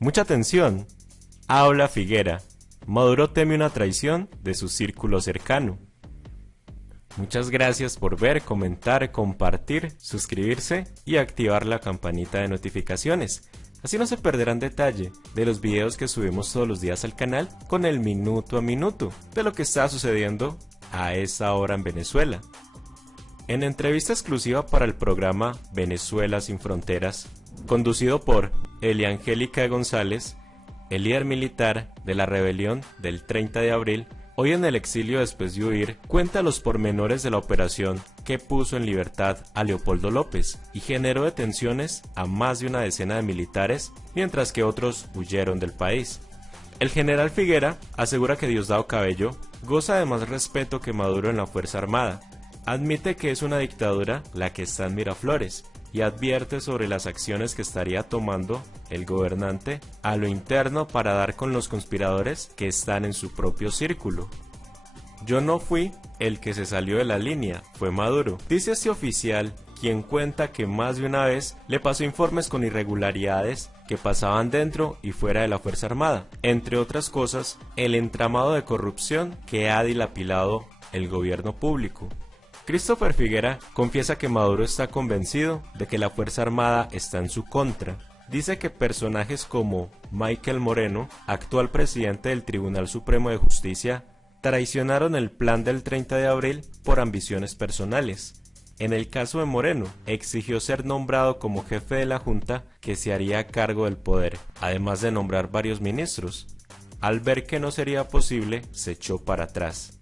Mucha atención. Habla Figuera. Maduro teme una traición de su círculo cercano. Muchas gracias por ver, comentar, compartir, suscribirse y activar la campanita de notificaciones. Así no se perderán detalle de los videos que subimos todos los días al canal con el minuto a minuto de lo que está sucediendo a esa hora en Venezuela. En entrevista exclusiva para el programa Venezuela sin Fronteras, conducido por Eliangélica González, el líder militar de la rebelión del 30 de abril, hoy en el exilio después de huir, cuenta los pormenores de la operación que puso en libertad a Leopoldo López y generó detenciones a más de una decena de militares, mientras que otros huyeron del país. El general Figuera asegura que Diosdado Cabello goza de más respeto que Maduro en la Fuerza Armada, admite que es una dictadura la que está en Miraflores y advierte sobre las acciones que estaría tomando el gobernante a lo interno para dar con los conspiradores que están en su propio círculo. Yo no fui el que se salió de la línea, fue Maduro, dice este oficial, quien cuenta que más de una vez le pasó informes con irregularidades que pasaban dentro y fuera de la Fuerza Armada, entre otras cosas, el entramado de corrupción que ha dilapidado el gobierno público. Christopher Figuera confiesa que Maduro está convencido de que la Fuerza Armada está en su contra. Dice que personajes como Michael Moreno, actual presidente del Tribunal Supremo de Justicia, traicionaron el plan del 30 de abril por ambiciones personales. En el caso de Moreno, exigió ser nombrado como jefe de la Junta que se haría cargo del poder, además de nombrar varios ministros. Al ver que no sería posible, se echó para atrás.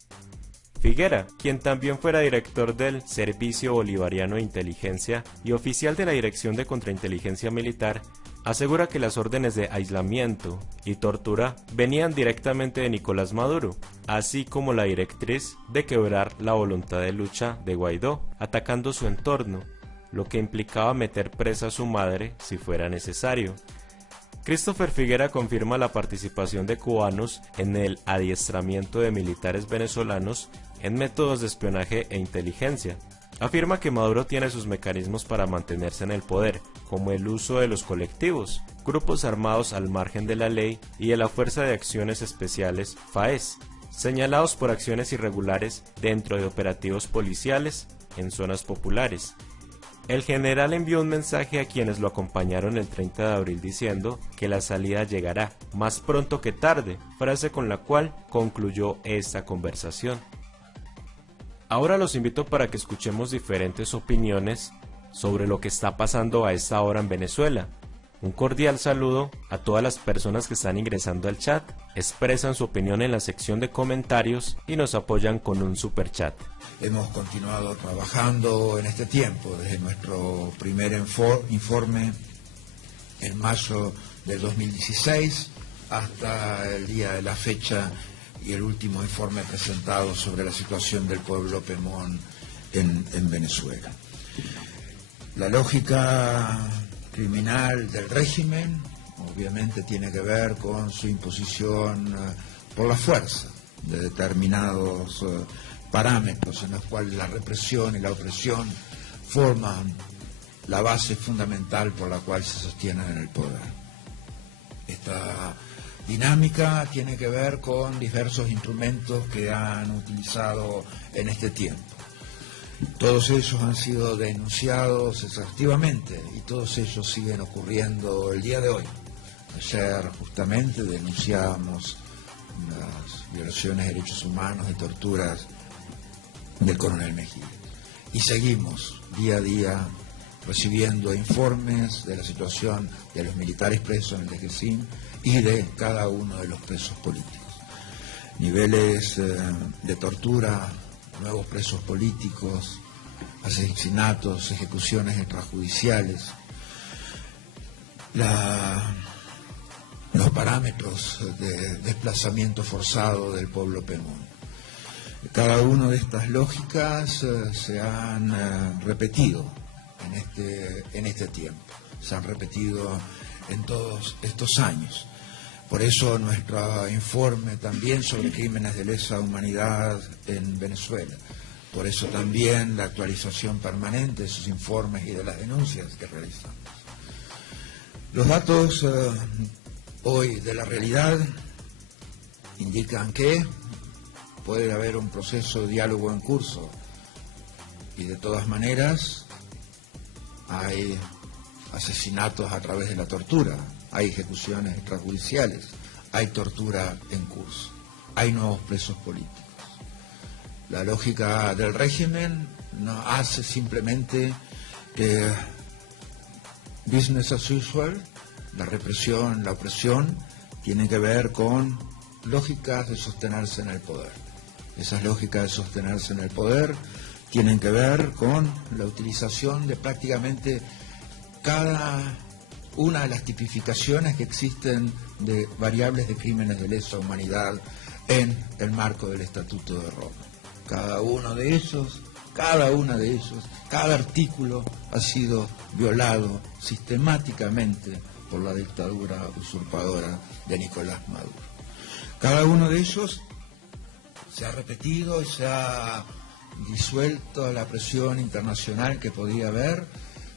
Figuera, quien también fuera director del Servicio Bolivariano de Inteligencia y oficial de la Dirección de Contrainteligencia Militar, asegura que las órdenes de aislamiento y tortura venían directamente de Nicolás Maduro, así como la directriz de quebrar la voluntad de lucha de Guaidó, atacando su entorno, lo que implicaba meter presa a su madre si fuera necesario. Christopher Figuera confirma la participación de cubanos en el adiestramiento de militares venezolanos en métodos de espionaje e inteligencia. Afirma que Maduro tiene sus mecanismos para mantenerse en el poder, como el uso de los colectivos, grupos armados al margen de la ley y de la Fuerza de Acciones Especiales, FAES, señalados por acciones irregulares dentro de operativos policiales en zonas populares. El general envió un mensaje a quienes lo acompañaron el 30 de abril diciendo que la salida llegará, más pronto que tarde, frase con la cual concluyó esta conversación. Ahora los invito para que escuchemos diferentes opiniones sobre lo que está pasando a esta hora en Venezuela. Un cordial saludo a todas las personas que están ingresando al chat, expresan su opinión en la sección de comentarios y nos apoyan con un super chat. Hemos continuado trabajando en este tiempo, desde nuestro primer informe en mayo del 2016 hasta el día de la fecha y el último informe presentado sobre la situación del pueblo Pemón en Venezuela. La lógica criminal del régimen obviamente tiene que ver con su imposición por la fuerza de determinados parámetros en los cuales la represión y la opresión forman la base fundamental por la cual se sostienen en el poder. Esta dinámica tiene que ver con diversos instrumentos que han utilizado en este tiempo. Todos ellos han sido denunciados exhaustivamente y todos ellos siguen ocurriendo el día de hoy. Ayer justamente denunciábamos las violaciones de derechos humanos y torturas del coronel Mejía. Y seguimos día a día recibiendo informes de la situación de los militares presos en el Ejesim y de cada uno de los presos políticos. Niveles de tortura, nuevos presos políticos, asesinatos, ejecuciones extrajudiciales, los parámetros de desplazamiento forzado del pueblo Pemón. Cada una de estas lógicas se han repetido en este tiempo, se han repetido en todos estos años. Por eso nuestro informe también sobre crímenes de lesa humanidad en Venezuela. Por eso también la actualización permanente de sus informes y de las denuncias que realizamos. Los datos hoy de la realidad indican que puede haber un proceso de diálogo en curso y de todas maneras hay asesinatos a través de la tortura, hay ejecuciones extrajudiciales, hay tortura en curso, hay nuevos presos políticos. La lógica del régimen no hace simplemente que business as usual, la represión, la opresión, tiene que ver con lógicas de sostenerse en el poder. Esas lógicas de sostenerse en el poder tienen que ver con la utilización de prácticamente cada una de las tipificaciones que existen de variables de crímenes de lesa humanidad en el marco del Estatuto de Roma. Cada uno de ellos, cada artículo ha sido violado sistemáticamente por la dictadura usurpadora de Nicolás Maduro. Cada uno de ellos se ha repetido y se ha disuelto la presión internacional que podía haber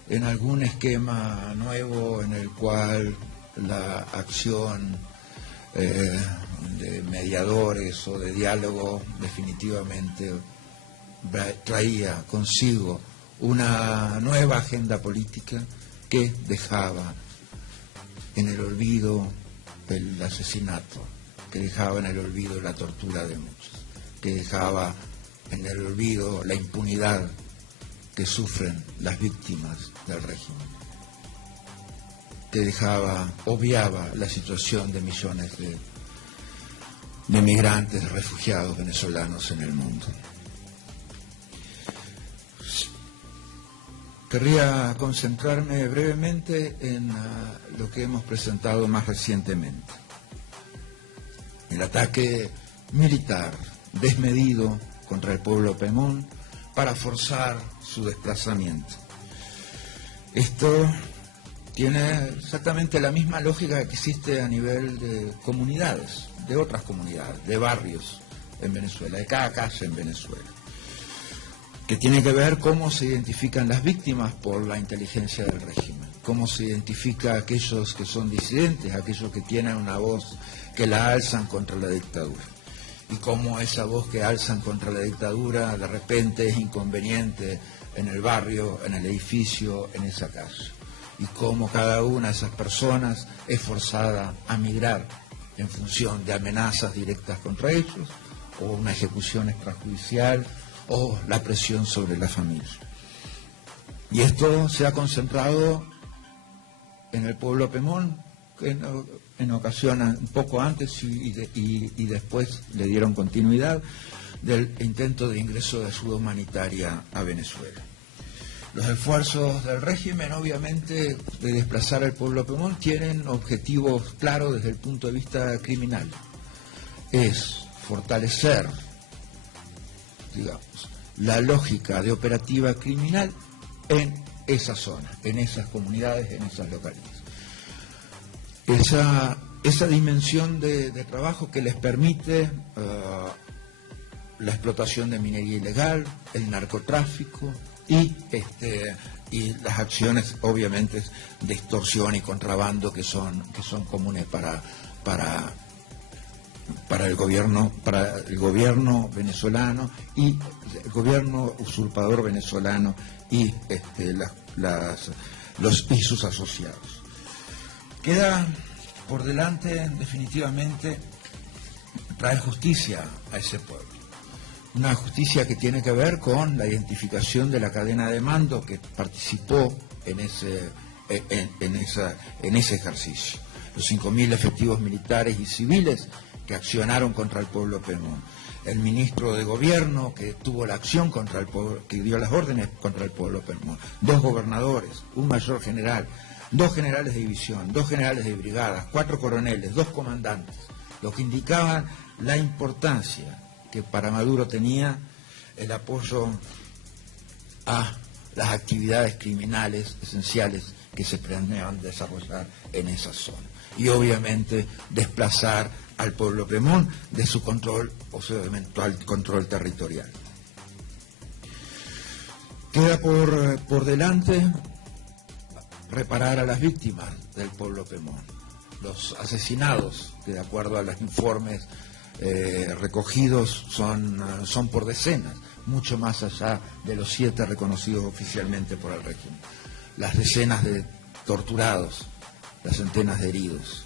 en algún esquema nuevo en el cual la acción de mediadores o de diálogo definitivamente traía consigo una nueva agenda política que dejaba en el olvido el asesinato, que dejaba en el olvido la tortura de muchos, que dejaba en el olvido la impunidad que sufren las víctimas del régimen, que obviaba la situación de millones de migrantes, refugiados venezolanos en el mundo. Querría concentrarme brevemente en lo que hemos presentado más recientemente. El ataque militar desmedido contra el pueblo Pemón para forzar su desplazamiento. Esto tiene exactamente la misma lógica que existe a nivel de comunidades, de otras comunidades, de barrios en Venezuela, de cada casa en Venezuela, que tiene que ver cómo se identifican las víctimas por la inteligencia del régimen, cómo se identifica a aquellos que son disidentes, a aquellos que tienen una voz que la alzan contra la dictadura, y cómo esa voz que alzan contra la dictadura de repente es inconveniente en el barrio, en el edificio, en esa casa, y cómo cada una de esas personas es forzada a migrar en función de amenazas directas contra ellos, o una ejecución extrajudicial, o la presión sobre la familia. Y esto se ha concentrado en el pueblo Pemón, que en ocasión un poco antes y después le dieron continuidad del intento de ingreso de ayuda humanitaria a Venezuela. Los esfuerzos del régimen, obviamente, de desplazar al pueblo Pemón tienen objetivos claros desde el punto de vista criminal. Es fortalecer, digamos, la lógica de operativa criminal en esa zona, en esas comunidades, en esas localidades. Esa dimensión de trabajo que les permite la explotación de minería ilegal, el narcotráfico y las acciones, obviamente, de extorsión y contrabando que son comunes para el gobierno venezolano y el gobierno usurpador venezolano y sus asociados. Queda por delante definitivamente traer justicia a ese pueblo, una justicia que tiene que ver con la identificación de la cadena de mando que participó en ese ejercicio, los 5.000 efectivos militares y civiles que accionaron contra el pueblo Pemón, el ministro de gobierno que tuvo la acción contra el pueblo, que dio las órdenes contra el pueblo Pemón, 2 gobernadores, un mayor general, 2 generales de división, 2 generales de brigadas, 4 coroneles, 2 comandantes, lo que indicaban la importancia que para Maduro tenía el apoyo a las actividades criminales esenciales que se planeaban desarrollar en esa zona. Y obviamente desplazar al pueblo Pemón de su control o su eventual control territorial. Queda por delante reparar a las víctimas del pueblo Pemón. Los asesinados, que de acuerdo a los informes recogidos son por decenas, mucho más allá de los 7 reconocidos oficialmente por el régimen. Las decenas de torturados, las centenas de heridos.